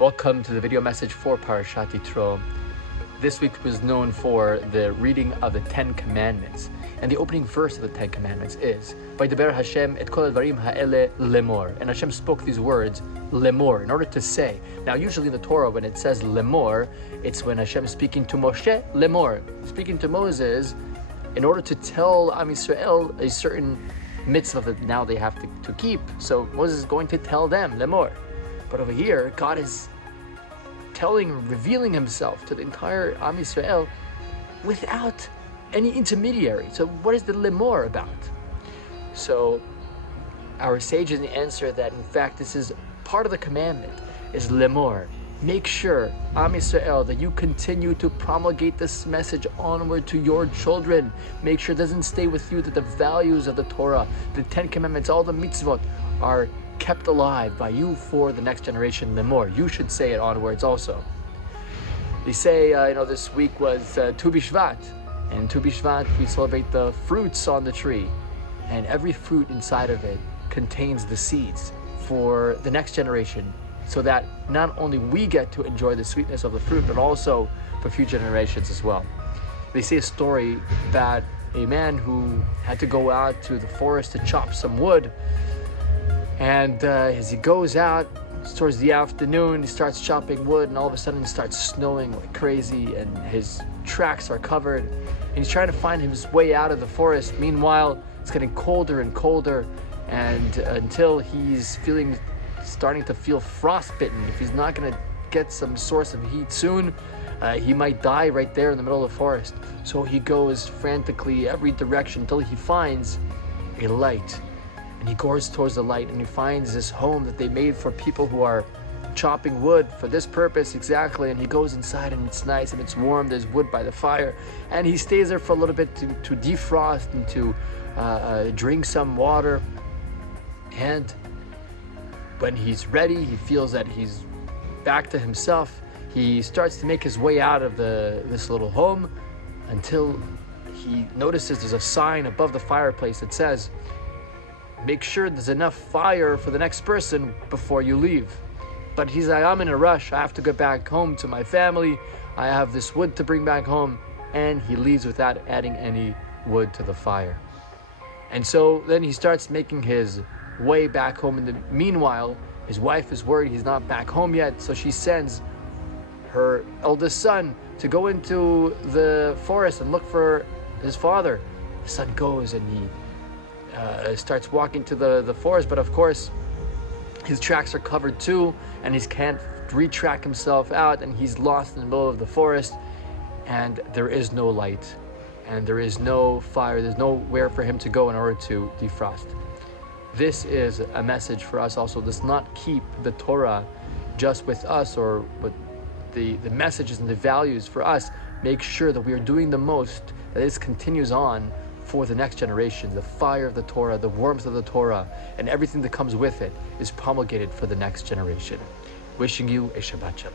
Welcome to the video message for Parashat Yitro. This week was known for the reading of the Ten Commandments. And the opening verse of the Ten Commandments is, Vaydaber Hashem et kol advarim ha'ele lemor. And Hashem spoke these words, lemor, in order to say. Now, usually in the Torah, when it says lemor, it's when Hashem is speaking to Moshe, lemor. Speaking to Moses, in order to tell Am Yisrael a certain mitzvah that now they have to keep. So Moses is going to tell them, lemor. But over here, God is revealing himself to the entire Am Yisrael without any intermediary. So what is the lemor about? So our sages answer that in fact this is part of the commandment, is lemor. Make sure, Am Yisrael, that you continue to promulgate this message onward to your children. Make sure it doesn't stay with you, that the values of the Torah, the Ten Commandments, all the mitzvot are kept alive by you for the next generation, lemor. You should say it onwards also. They say, this week was Tu B'Shvat. And Tu B'Shvat, we celebrate the fruits on the tree. And every fruit inside of it contains the seeds for the next generation, so that not only we get to enjoy the sweetness of the fruit, but also for future generations as well. They say a story that a man who had to go out to the forest to chop some wood, and as he goes out towards the afternoon, he starts chopping wood, and all of a sudden it starts snowing like crazy, and his tracks are covered, and he's trying to find his way out of the forest. Meanwhile, it's getting colder and colder, and until he's starting to feel frostbitten. If he's not going to get some source of heat soon, he might die right there in the middle of the forest. So he goes frantically every direction until he finds a light. And he goes towards the light, and he finds this home that they made for people who are chopping wood for this purpose exactly. And he goes inside, and it's nice and it's warm. There's wood by the fire, and he stays there for a little bit to defrost and to drink some water. And when he's ready, he feels that he's back to himself. He starts to make his way out of this little home until he notices there's a sign above the fireplace that says, make sure there's enough fire for the next person before you leave. But he's like, I'm in a rush. I have to get back home to my family. I have this wood to bring back home. And he leaves without adding any wood to the fire. And so then he starts making his way back home. In the meanwhile, his wife is worried he's not back home yet. So she sends her eldest son to go into the forest and look for his father. The son goes, and he starts walking to the forest, but of course his tracks are covered too, and he can't retrack himself out, and he's lost in the middle of the forest, and there is no light, and there is no fire, there's nowhere for him to go in order to defrost. This is a message for us also. Let's not keep the Torah just with us, or with the messages and the values for us. Make sure that we are doing the most, that this continues on for the next generation. The fire of the Torah, the warmth of the Torah, and everything that comes with it is promulgated for the next generation. Wishing you a Shabbat Shalom.